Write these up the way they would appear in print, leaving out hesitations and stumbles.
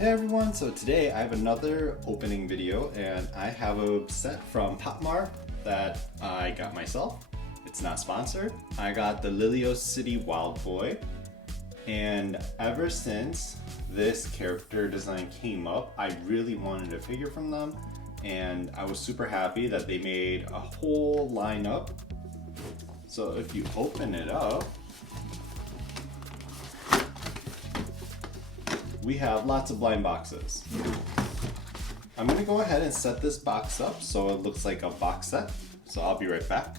Hey everyone, so today I have another opening video and I have a set from popmart that I got myself. It's not sponsored. I got the Lilios City Wild Boy, and ever since this character design came up, I really wanted a figure from them, and I was super happy that they made a whole lineup. So if you open it up, we have lots of blind boxes. I'm gonna go ahead and set this box up so it looks like a box set. So I'll be right back.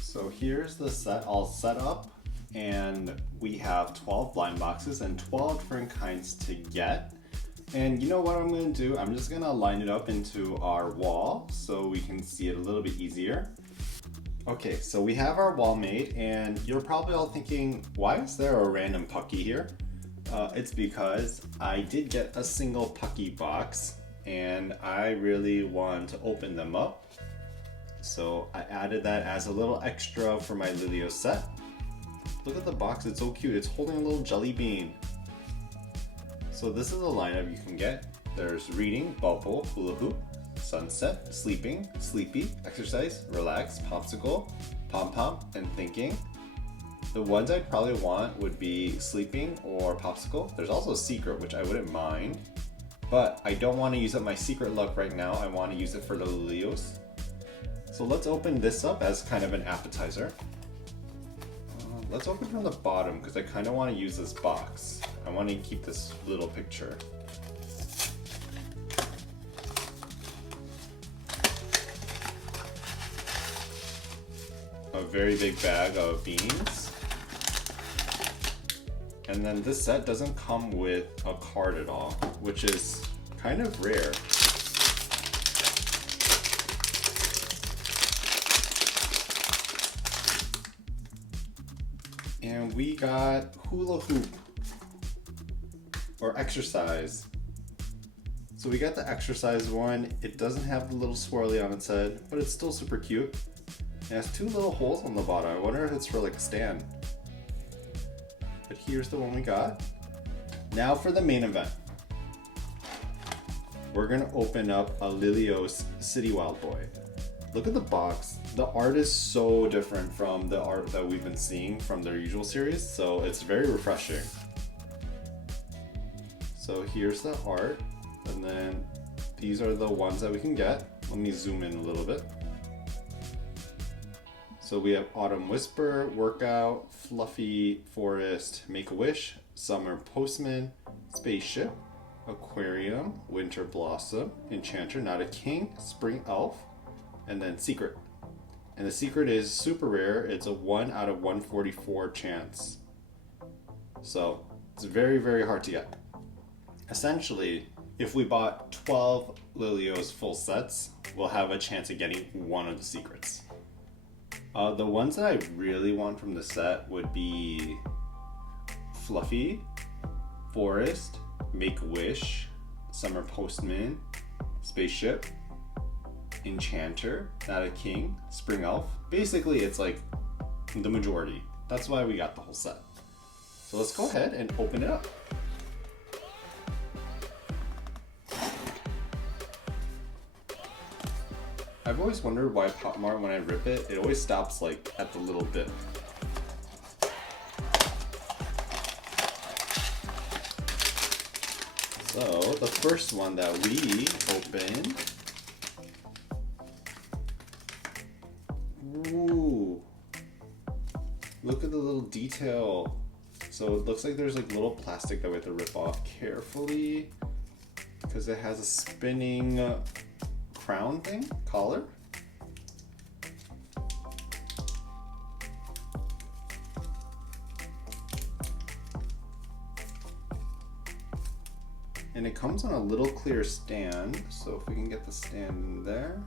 So here's the set all set up, and we have 12 blind boxes and 12 different kinds to get. And you know what I'm gonna do? I'm just gonna line it up into our wall so we can see it a little bit easier. Okay, so we have our wall made, and you're probably all thinking, why is there a random pucky here? It's because I did get a single pucky box and I really want to open them up. So I added that as a little extra for my Lilios set. Look at the box, it's so cute. It's holding a little jelly bean. So this is the lineup you can get. There's reading, bubble, hula hoop, sunset, sleeping, sleepy, exercise, relax, popsicle, pom-pom, and thinking. The ones I'd probably want would be sleeping or popsicle. There's also secret, which I wouldn't mind, but I don't want to use up my secret luck right now. I want to use it for the Lilios. So let's open this up as kind of an appetizer. Let's open from the bottom because I kind of want to use this box. I want to keep this little picture. A very big bag of beans. And then this set doesn't come with a card at all, which is kind of rare. And we got hula hoop, or exercise. So we got the exercise one. It doesn't have the little swirly on its head, but it's still super cute. It has two little holes on the bottom. I wonder if it's for like a stand. But here's the one we got. Now for the main event. We're gonna open up a Lilios City Wild Boy. Look at the box. The art is so different from the art that we've been seeing from their usual series, so it's very refreshing. So here's the art, and then these are the ones that we can get. Let me zoom in a little bit. So we have Autumn Whisper, Workout, Fluffy, Forest, Make-A-Wish, Summer Postman, Spaceship, Aquarium, Winter Blossom, Enchanter, Not a King, Spring Elf, and then Secret. And the Secret is super rare. It's a 1 out of 144 chance. So it's very, very hard to get. Essentially, if we bought 12 Lilios full sets, we'll have a chance of getting one of the secrets. The ones that I really want from the set would be Fluffy, Forest, Make-A-Wish, Summer Postman, Spaceship, Enchanter, Not a King, Spring Elf. Basically, it's like the majority. That's why we got the whole set. So let's go ahead and open it up. I've always wondered why popmart, when I rip it, it always stops like at the little bit. So the first one that we opened. Ooh, look at the little detail. So it looks like there's like little plastic that we have to rip off carefully because it has a spinning crown thing, collar. And it comes on a little clear stand, so if we can get the stand in there.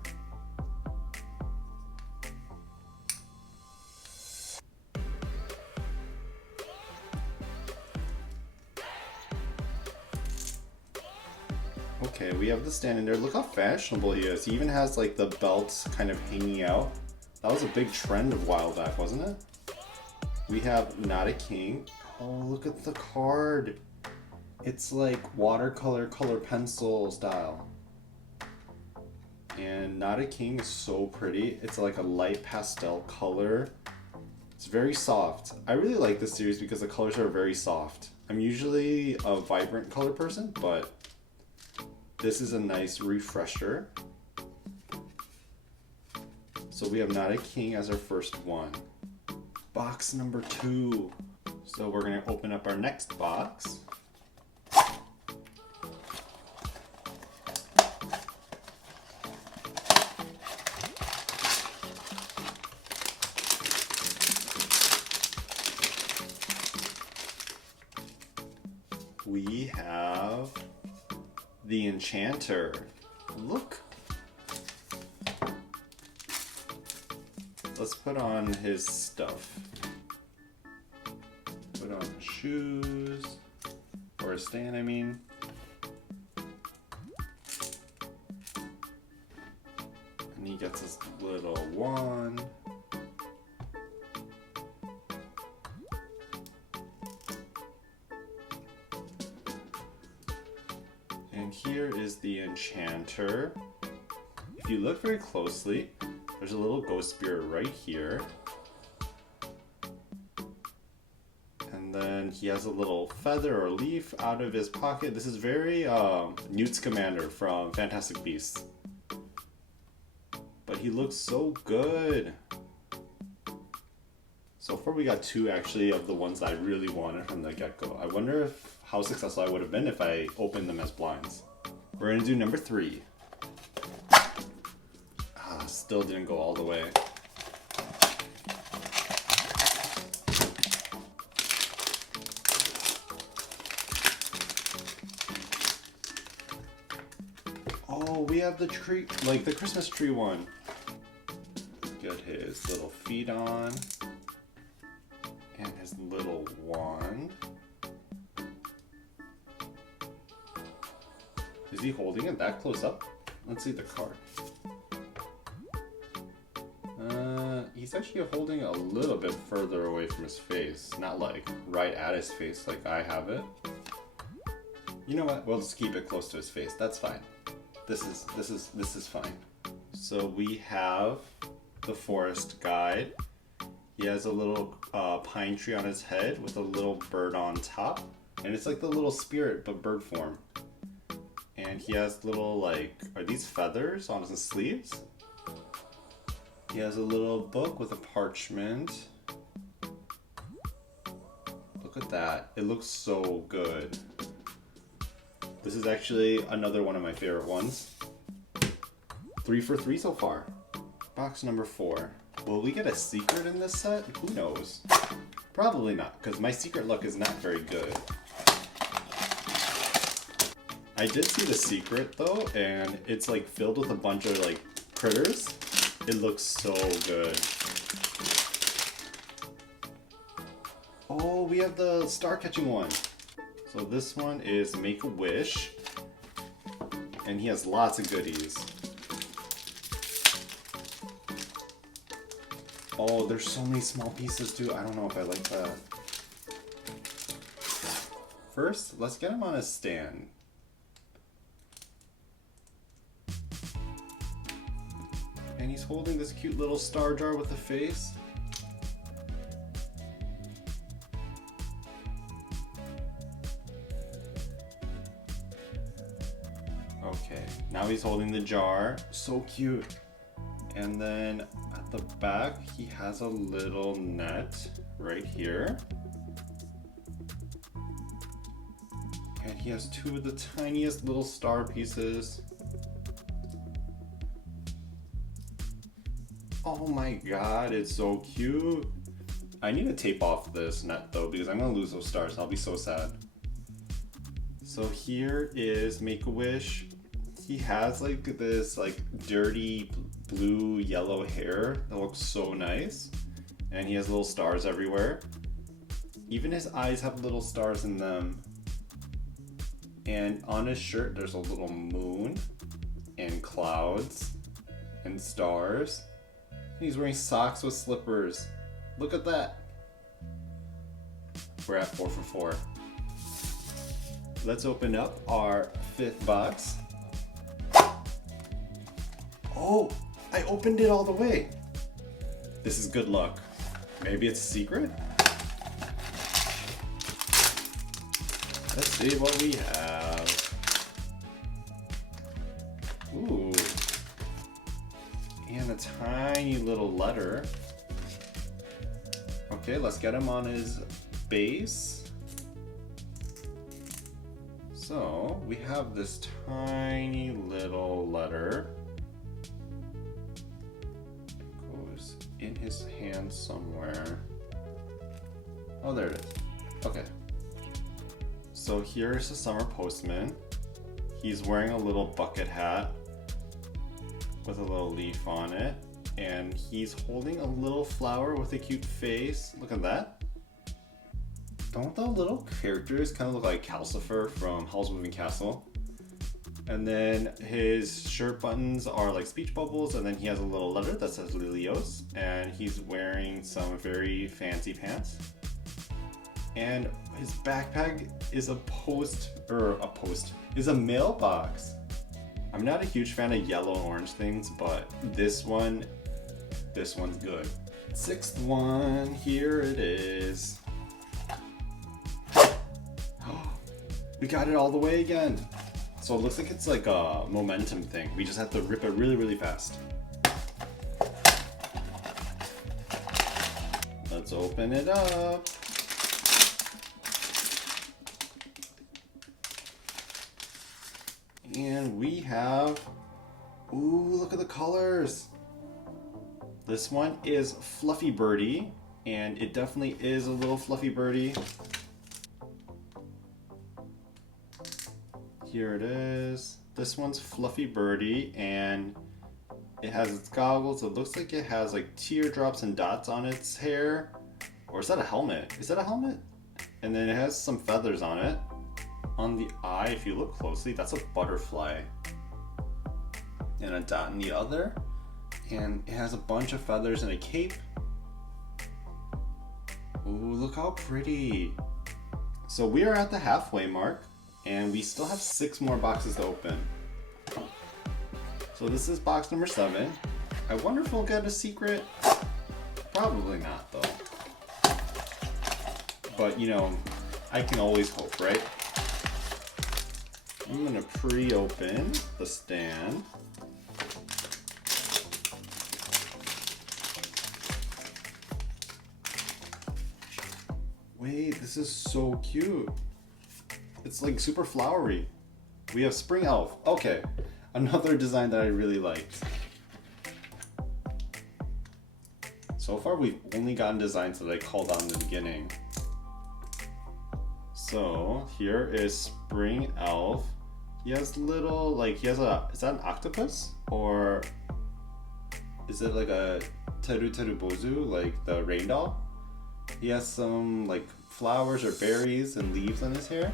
Okay, we have the stand in there. Look how fashionable he is. He even has like the belts kind of hanging out. That was a big trend a while back, wasn't it? We have Not a King. Oh, look at the card. It's like watercolor color pencil style. And Not a King is so pretty. It's like a light pastel color. It's very soft. I really like this series because the colors are very soft. I'm usually a vibrant color person, but this is a nice refresher. So we have Not a King as our first one. Box number 2. So we're gonna open up our next box. We have the Enchanter. Look. Let's put on his stuff. Put on his shoes, or a stand, I mean. And he gets his little wand. And here is the Enchanter. If you look very closely, there's a little ghost spirit right here. And then he has a little feather or leaf out of his pocket. This is very Newt Scamander from Fantastic Beasts. But he looks so good. So far we got 2 actually of the ones I really wanted from the get-go. I wonder how successful I would have been if I opened them as blinds. We're gonna do number 3. Still didn't go all the way. Oh, we have the tree, like the Christmas tree one. Get his little feet on. And his little wand. Is he holding it that close up? Let's see the card. He's actually holding it a little bit further away from his face, not like right at his face like I have it. You know what? We'll just keep it close to his face. That's fine. This is fine. So we have the forest guide. He has a little pine tree on his head with a little bird on top, and it's like the little spirit but bird form. And he has little like, are these feathers on his sleeves? He has a little book with a parchment. Look at that. It looks so good. This is actually another one of my favorite ones. 3 for 3 so far. Box number 4. Will we get a secret in this set? Who knows? Probably not, because my secret luck is not very good. I did see the secret though, and it's like filled with a bunch of like critters. It looks so good. Oh, we have the star catching one. So this one is Make-A-Wish. And he has lots of goodies. Oh, there's so many small pieces too. I don't know if I like that. First, let's get him on a stand. And he's holding this cute little star jar with a face. Okay, now he's holding the jar. So cute. And then at the back, he has a little net right here. And he has 2 of the tiniest little star pieces. Oh my god, it's so cute. I need to tape off this net though, because I'm gonna lose those stars and I'll be so sad. So here is Make-A-Wish. He has like this like dirty blue yellow hair that looks so nice. And he has little stars everywhere. Even his eyes have little stars in them. And on his shirt there's a little moon and clouds and stars. He's wearing socks with slippers. Look at that. We're at 4 for 4. let's open up our 5th box. Oh, I opened it all the way. This is good luck. Maybe it's a secret? Let's see what we have. Ooh. And a tiny little letter. Okay, let's get him on his base. So we have this tiny little letter. Goes in his hand somewhere. Oh, there it is. Okay. So here's the summer postman. He's wearing a little bucket hat with a little leaf on it. And he's holding a little flower with a cute face. Look at that. Don't the little characters kind of look like Calcifer from Howl's Moving Castle? And then his shirt buttons are like speech bubbles, and then he has a little letter that says Lilios, and he's wearing some very fancy pants. And his backpack is is a mailbox. I'm not a huge fan of yellow and orange things, but this one's good. 6th one, here it is. We got it all the way again. So it looks like it's like a momentum thing. We just have to rip it really, really fast. Let's open it up. And we have, ooh, look at the colors. This one is Fluffy Birdie, and it definitely is a little fluffy birdie. Here it is. This one's Fluffy Birdie, and it has its goggles. It looks like it has like teardrops and dots on its hair. Or is that a helmet? Is that a helmet? And then it has some feathers on it. On the eye, if you look closely, that's a butterfly. And a dot in the other. And it has a bunch of feathers and a cape. Ooh, look how pretty. So we are at the halfway mark, and we still have 6 more boxes to open. So this is box number 7. I wonder if we'll get a secret. Probably not, though. But you know, I can always hope, right? I'm gonna pre-open the stand. Wait, this is so cute. It's like super flowery. We have Spring Elf. Okay, another design that I really liked. So far we've only gotten designs that I called out in the beginning. So here is Spring Elf. He has little, like, is that an octopus? Or is it like a Teru Teru Bozu, like the rain doll? He has some like flowers or berries and leaves on his hair.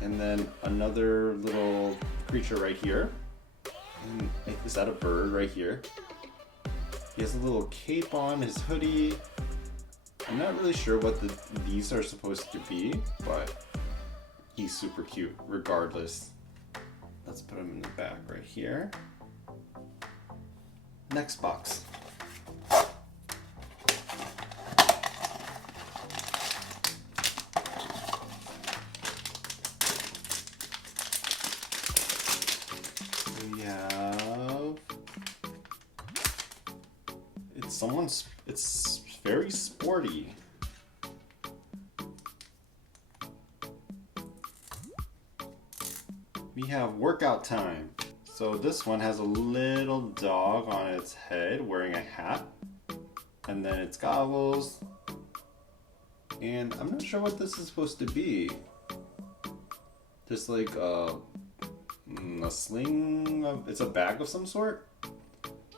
And then another little creature right here. And is that a bird right here? He has a little cape on, his hoodie. I'm not really sure what these are supposed to be, but he's super cute regardless. Let's put him in the back right here. Next box. We have, it's very sporty. We have Workout Time. So this one has a little dog on its head wearing a hat, and then its goggles, and I'm not sure what this is supposed to be. Just like a sling, it's a bag of some sort,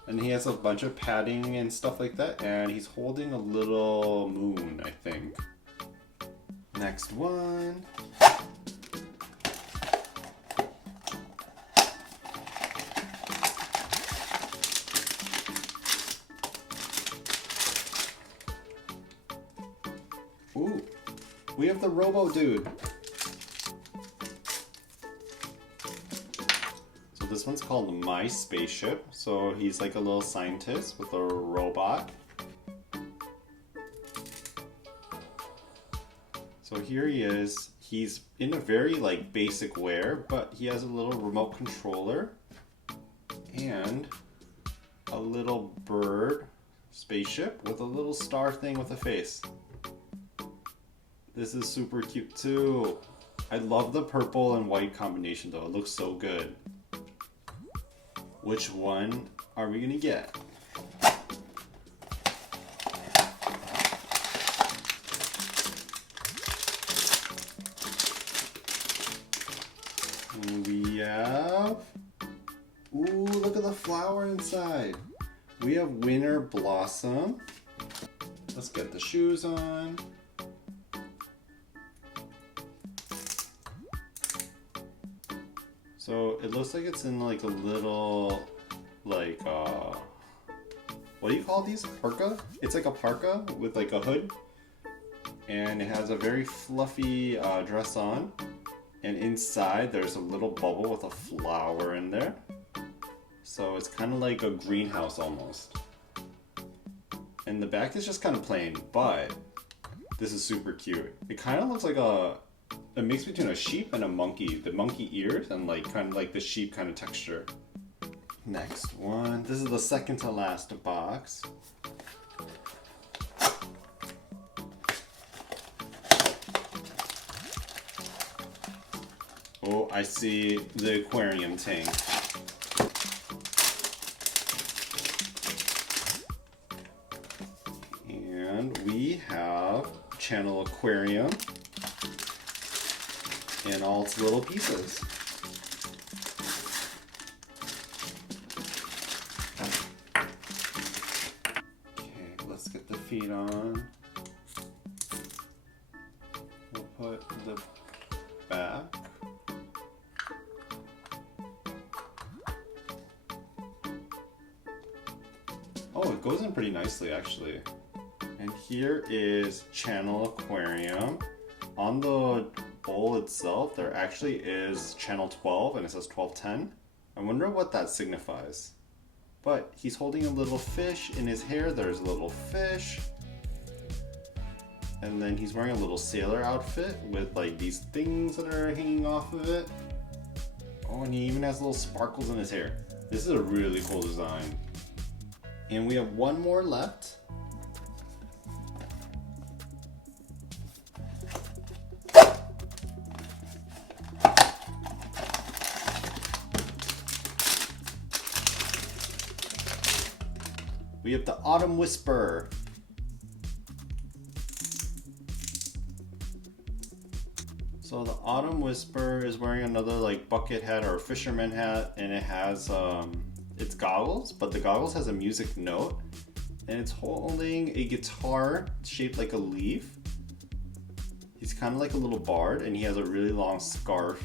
and he has a bunch of padding and stuff like that, and he's holding a little moon, I think. Next one. Ooh, we have the Robodude. this one's called My Spaceship. So he's like a little scientist with a robot. So here he is. He's in a very like basic wear, but he has a little remote controller and a little bird spaceship with a little star thing with a face. This is super cute too. I love the purple and white combination though. It looks so good. Which one are we gonna get? We have... Ooh, look at the flower inside. We have Winter Blossom. Let's get the shoes on. So it looks like it's in like a little, like, what do you call these? Parka? It's like a parka with like a hood. And it has a very fluffy dress on. And inside there's a little bubble with a flower in there. So it's kind of like a greenhouse almost. And the back is just kind of plain, but this is super cute. It kind of looks like a mix between a sheep and a monkey. The monkey ears and like kind of like the sheep kind of texture. Next one. This is the second to last box. Oh, I see the aquarium tank. And we have Channel Aquarium in all its little pieces. Okay, let's get the feet on. We'll put the back. Oh, it goes in pretty nicely actually. And here is Channel Aquarium. On the bowl itself, there actually is channel 12 and it says 1210. I wonder what that signifies. But he's holding a little fish in his hair. There's a little fish. And then he's wearing a little sailor outfit with like these things that are hanging off of it. Oh, and he even has little sparkles in his hair. This is a really cool design. And we have one more left. We have the Autumn Whisper. So the Autumn Whisper is wearing another like bucket hat or a fisherman hat, and it has it's goggles, but the goggles has a music note, and it's holding a guitar shaped like a leaf. He's kind of like a little bard, and he has a really long scarf.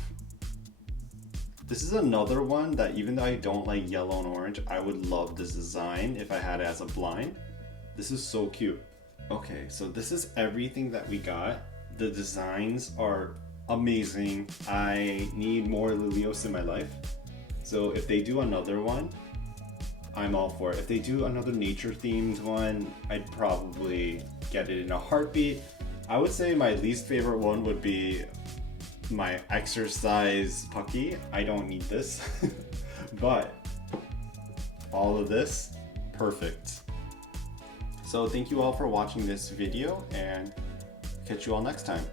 This is another one that even though I don't like yellow and orange, I would love this design if I had it as a blind. This is so cute. Okay, so this is everything that we got. The designs are amazing. I need more Lilios in my life. So if they do another one, I'm all for it. If they do another nature themed one, I'd probably get it in a heartbeat. I would say my least favorite one would be my exercise pucky. I don't need this. But all of this, perfect. So thank you all for watching this video, and catch you all next time.